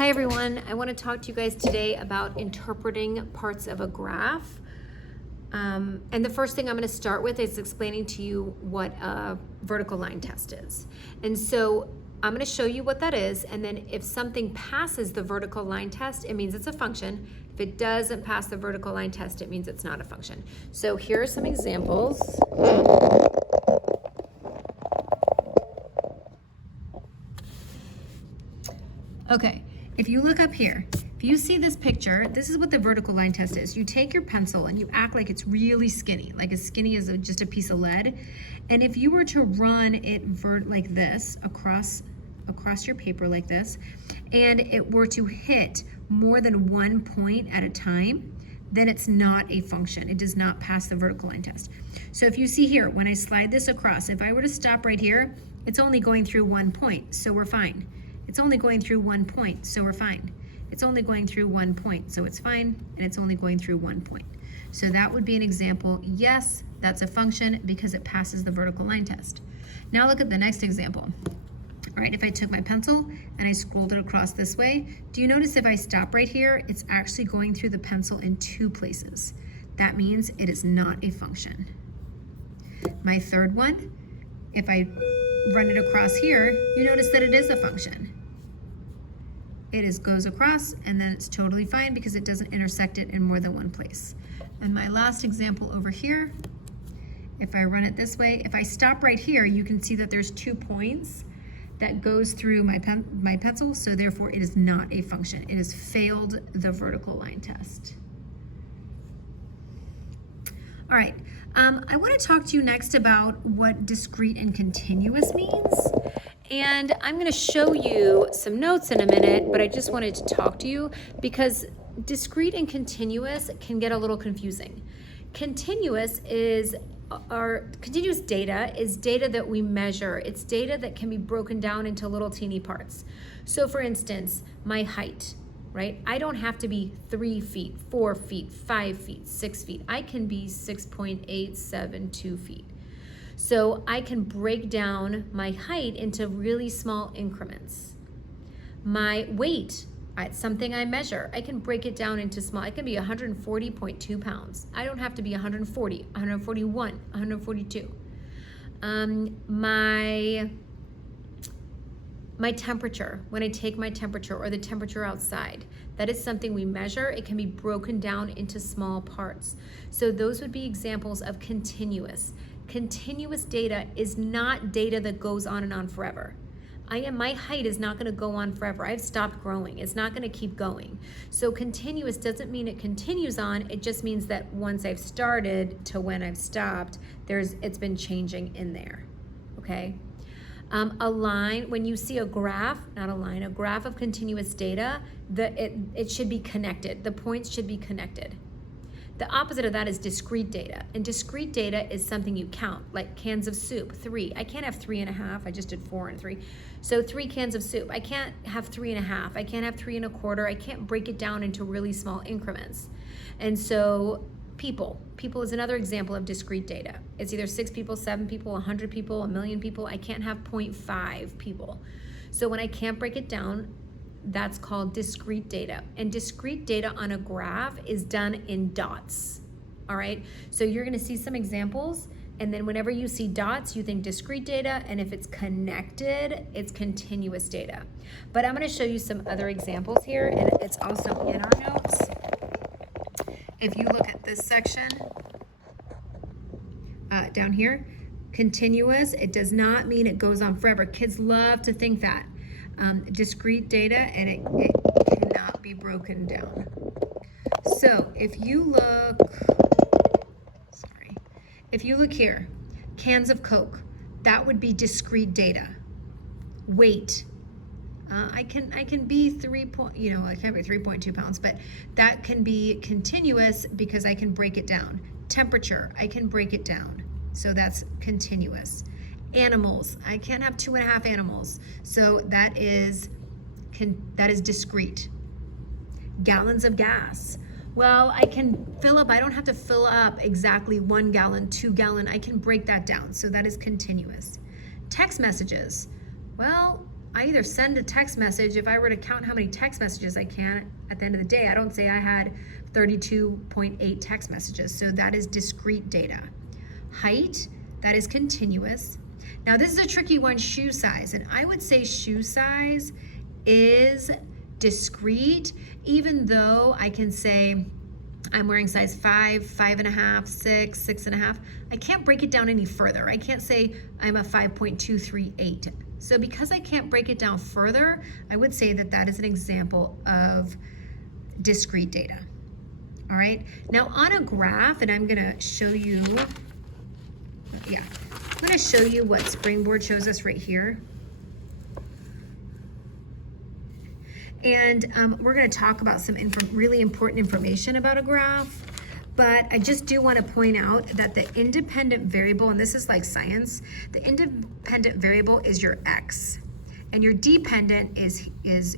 Hi everyone, I want to talk to you guys today about interpreting parts of a graph. And the first thing I'm going to start with is explaining to you what a vertical line test is. And so I'm going to show you what that is, and then if something passes the vertical line test, it means it's a function. If it doesn't pass the vertical line test, it means it's not a function. So here are some examples. Okay, if you look up here, if you see this picture, this is what the vertical line test is. You take your pencil and you act like it's really skinny, like as skinny as just a piece of lead. And if you were to run it like this across your paper like this, and it were to hit more than 1 point at a time, then it's not a function. It does not pass the vertical line test. So if you see here, when I slide this across, if I were to stop right here, it's only going through 1 point, so we're fine. It's only going through 1 point, so we're fine. It's only going through 1 point, so it's fine, and it's only going through 1 point. So that would be an example. Yes, that's a function because it passes the vertical line test. Now look at the next example. All right, if I took my pencil and I scrolled it across this way, do you notice if I stop right here, it's actually going through the pencil in 2 places. That means it is not a function. My third one, if I run it across here, you notice that it is a function. It goes across, and then it's totally fine because it doesn't intersect it in more than 1 place. And my last example over here, if I run it this way, if I stop right here, you can see that there's 2 points that goes through my pencil, so therefore it is not a function. It has failed the vertical line test. All right, I want to talk to you next about what discrete and continuous means. And I'm going to show you some notes in a minute, but I just wanted to talk to you because discrete and continuous can get a little confusing. Continuous data is data that we measure. It's data that can be broken down into little teeny parts. So for instance, my height, right? I don't have to be 3 feet, 4 feet, 5 feet, 6 feet. I can be 6.872 feet. So I can break down my height into really small increments. My weight, it's something I measure. I can break it down into small. I can be 140.2 pounds. I don't have to be 140, 141, 142. My temperature, when I take my temperature or the temperature outside, that is something we measure. It can be broken down into small parts. So those would be examples of continuous. Continuous data is not data that goes on and on forever. My height is not going to go on forever. I've stopped growing. It's not going to keep going. So continuous doesn't mean it continues on. It just means that once I've started to when I've stopped, it's been changing in there. Okay. A line, when you see a graph, not a line, a graph of continuous data, it should be connected. The points should be connected. The opposite of that is discrete data. And discrete data is something you count, like cans of soup, 3. I can't have 3.5, I just did 4 and 3. So 3 cans of soup. I can't have 3.5, I can't have 3 1/4. I can't break it down into really small increments. And so people is another example of discrete data. It's either 6 people, 7 people, 100 people, 1,000,000 people. I can't have 0.5 people. So when I can't break it down, that's called discrete data. And discrete data on a graph is done in dots. All right, so you're going to see some examples, and then whenever you see dots, you think discrete data, and if it's connected, it's continuous data. But I'm going to show you some other examples here, and it's also in our notes. If you look at this section down here, continuous, it does not mean it goes on forever. Kids love to think that. Discrete data, and it cannot be broken down. So if you look here, cans of Coke, that would be discrete data. Weight, I can be I can't be 3.2 pounds, but that can be continuous because I can break it down. Temperature, I can break it down, so that's continuous. Animals, I can't have 2.5 animals, so that is discrete. Gallons of gas, well, I can fill up, I don't have to fill up exactly 1 gallon, 2 gallon, I can break that down, so that is continuous. Text messages, well, I either send a text message, if I were to count how many text messages I can at the end of the day, I don't say I had 32.8 text messages. So that is discrete data. Height, that is continuous. Now this is a tricky one, shoe size. And I would say shoe size is discrete, even though I can say I'm wearing size 5, 5.5, 6, 6.5. I can't break it down any further. I can't say I'm a 5.238. So because I can't break it down further, I would say that that is an example of discrete data. All right, now on a graph, and I'm gonna show you, I'm gonna show you what Springboard shows us right here. And we're going to talk about some really important information about a graph, but I just do want to point out that the independent variable, and this is like science, the independent variable is your x, and your dependent is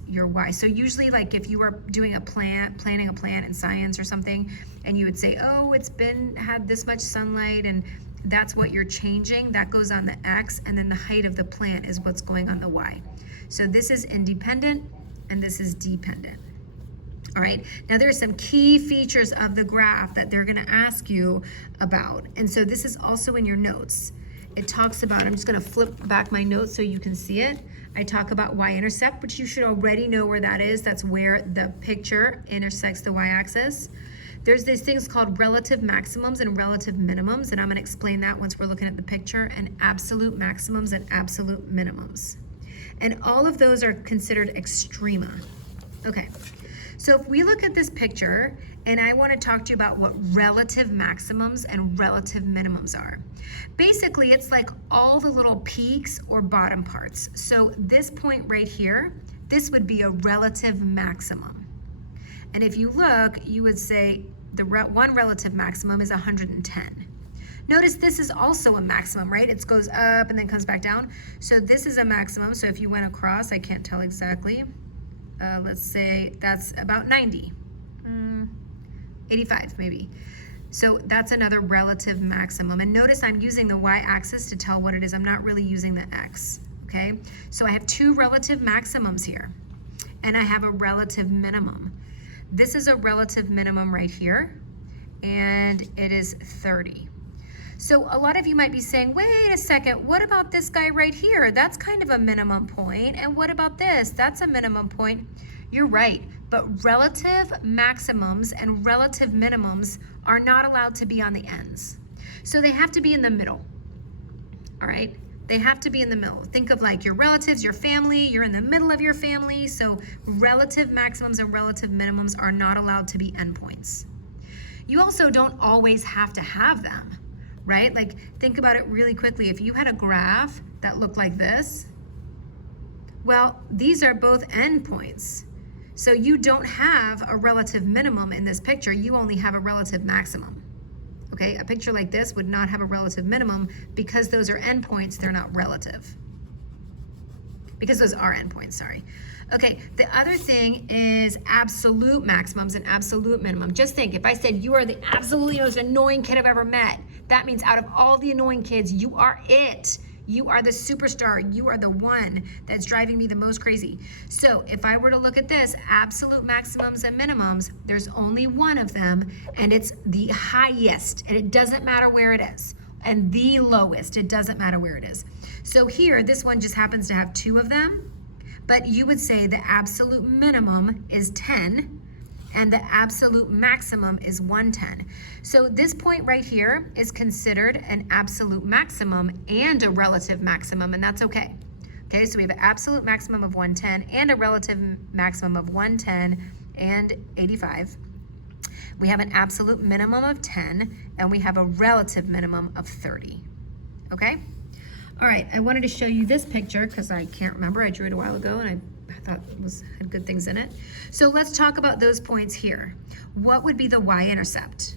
your y. So usually, like if you were doing planning a plant in science or something, and you would say, oh, it's had this much sunlight, and that's what you're changing, that goes on the x, and then the height of the plant is what's going on the y. So this is independent, and this is dependent. All right, now there's some key features of the graph that they're gonna ask you about. And so this is also in your notes. It talks about, I'm just gonna flip back my notes so you can see it. I talk about y-intercept, which you should already know where that is. That's where the picture intersects the y-axis. There's these things called relative maximums and relative minimums, and I'm gonna explain that once we're looking at the picture, and absolute maximums and absolute minimums. And all of those are considered extrema. Okay, so if we look at this picture, and I want to talk to you about what relative maximums and relative minimums are. Basically, it's like all the little peaks or bottom parts. So this point right here, this would be a relative maximum. And if you look, you would say the one relative maximum is 110. Notice this is also a maximum, right? It goes up and then comes back down. So this is a maximum. So if you went across, I can't tell exactly. Let's say that's about 90, 85 maybe. So that's another relative maximum. And notice I'm using the y-axis to tell what it is. I'm not really using the x, okay? So I have two relative maximums here, and I have a relative minimum. This is a relative minimum right here, and it is 30. So a lot of you might be saying, wait a second, what about this guy right here? That's kind of a minimum point. And what about this? That's a minimum point. You're right, but relative maximums and relative minimums are not allowed to be on the ends. So they have to be in the middle, all right? They have to be in the middle. Think of like your relatives, your family, you're in the middle of your family. So relative maximums and relative minimums are not allowed to be endpoints. You also don't always have to have them. Right? Like think about it really quickly. If you had a graph that looked like this, well, these are both endpoints. So you don't have a relative minimum in this picture, you only have a relative maximum. Okay, a picture like this would not have a relative minimum because those are endpoints, they're not relative. Because those are endpoints, sorry. Okay, the other thing is absolute maximums and absolute minimum. Just think, if I said you are the absolutely most annoying kid I've ever met, that means out of all the annoying kids, you are it. You are the superstar. You are the one that's driving me the most crazy. So if I were to look at this, absolute maximums and minimums, there's only one of them, and it's the highest, and it doesn't matter where it is, and the lowest, it doesn't matter where it is. So here, this one just happens to have two of them, but you would say the absolute minimum is 10, and the absolute maximum is 110. So this point right here is considered an absolute maximum and a relative maximum, and that's okay. Okay, so we have an absolute maximum of 110 and a relative maximum of 110 and 85. We have an absolute minimum of 10, and we have a relative minimum of 30, okay? All right, I wanted to show you this picture because I can't remember, I drew it a while ago, and I thought it had good things in it. So let's talk about those points here. What would be the y-intercept?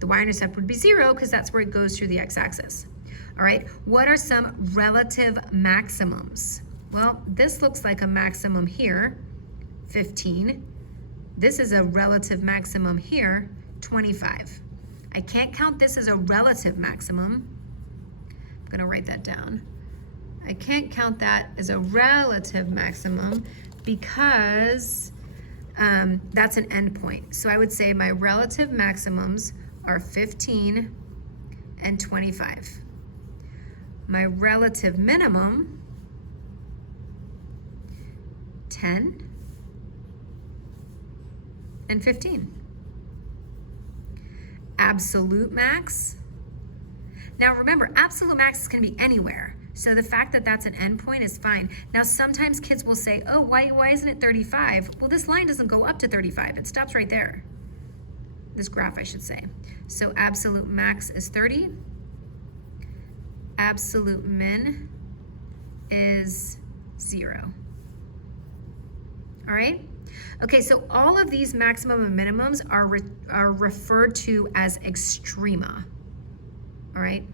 The y-intercept would be 0 because that's where it goes through the x-axis. All right, what are some relative maximums? Well, this looks like a maximum here, 15. This is a relative maximum here, 25. I can't count this as a relative maximum. I'm gonna write that down. I can't count that as a relative maximum because that's an endpoint. So I would say my relative maximums are 15 and 25. My relative minimum, 10 and 15. Absolute max. Now remember, absolute max can be anywhere. So the fact that that's an endpoint is fine. Now sometimes kids will say, oh, why isn't it 35? Well, this line doesn't go up to 35. It stops right there. This graph, I should say. So absolute max is 30. Absolute min is 0. All right? Okay, so all of these maximum and minimums are referred to as extrema. All right?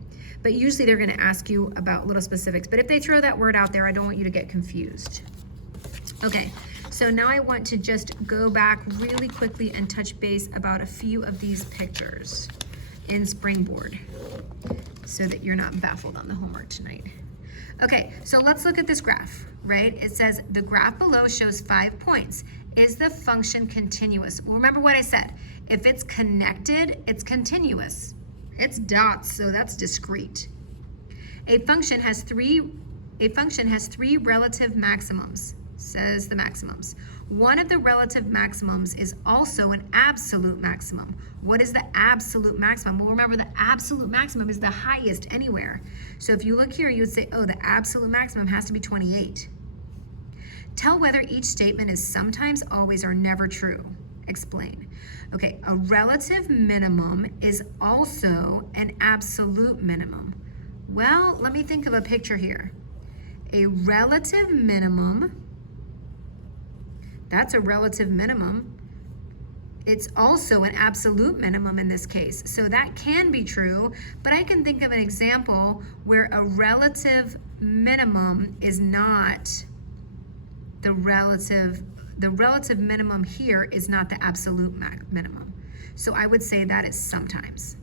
But usually they're going to ask you about little specifics. But if they throw that word out there, I don't want you to get confused. Okay, so now I want to just go back really quickly and touch base about a few of these pictures in Springboard so that you're not baffled on the homework tonight. Okay, so let's look at this graph, right? It says the graph below shows 5 points. Is the function continuous? Well, remember what I said. If it's connected, it's continuous. It's dots, so that's discrete. A function has three relative maximums, says the maximums. One of the relative maximums is also an absolute maximum. What is the absolute maximum? Well, remember the absolute maximum is the highest anywhere. So if you look here, you would say, oh, the absolute maximum has to be 28. Tell whether each statement is sometimes, always, or never true. Explain. Okay, a relative minimum is also an absolute minimum. Well, let me think of a picture here. A relative minimum, that's a relative minimum. It's also an absolute minimum in this case. So that can be true, but I can think of an example where a relative minimum is not the relative minimum here is not the absolute minimum. So I would say that is sometimes.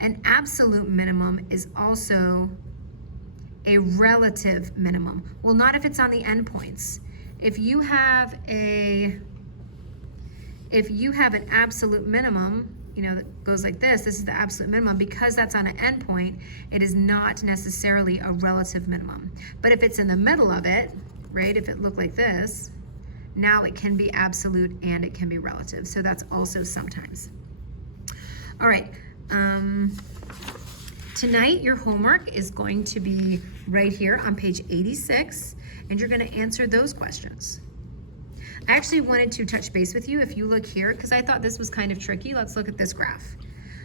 An absolute minimum is also a relative minimum. Well, not if it's on the endpoints. If you have an absolute minimum, you know, that goes like this is the absolute minimum. Because that's on an endpoint, it is not necessarily a relative minimum. But if it's in the middle of it, right, if it looked like this, now it can be absolute and it can be relative. So that's also sometimes. All right. Tonight, your homework is going to be right here on page 86, and you're going to answer those questions. I actually wanted to touch base with you if you look here, because I thought this was kind of tricky. Let's look at this graph.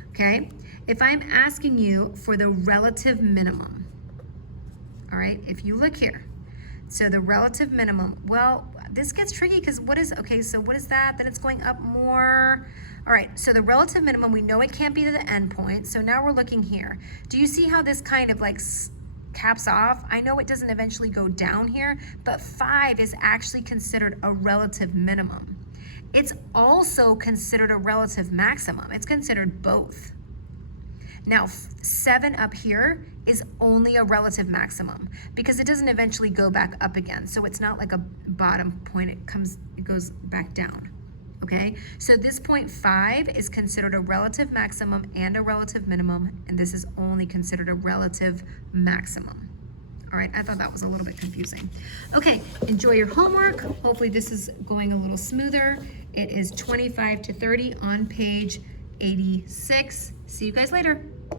Okay? If I'm asking you for the relative minimum, all right, if you look here, so the relative minimum, well, this gets tricky because what is that? Then it's going up more. All right, so the relative minimum, we know it can't be to the endpoint. So now we're looking here. Do you see how this kind of like caps off? I know it doesn't eventually go down here, but 5 is actually considered a relative minimum. It's also considered a relative maximum. It's considered both. Now, 7 up here is only a relative maximum because it doesn't eventually go back up again. So it's not like a bottom point, it goes back down. Okay, so this point 5 is considered a relative maximum and a relative minimum, and this is only considered a relative maximum. All right, I thought that was a little bit confusing. Okay, enjoy your homework. Hopefully this is going a little smoother. It is 25 to 30 on page 86. See you guys later.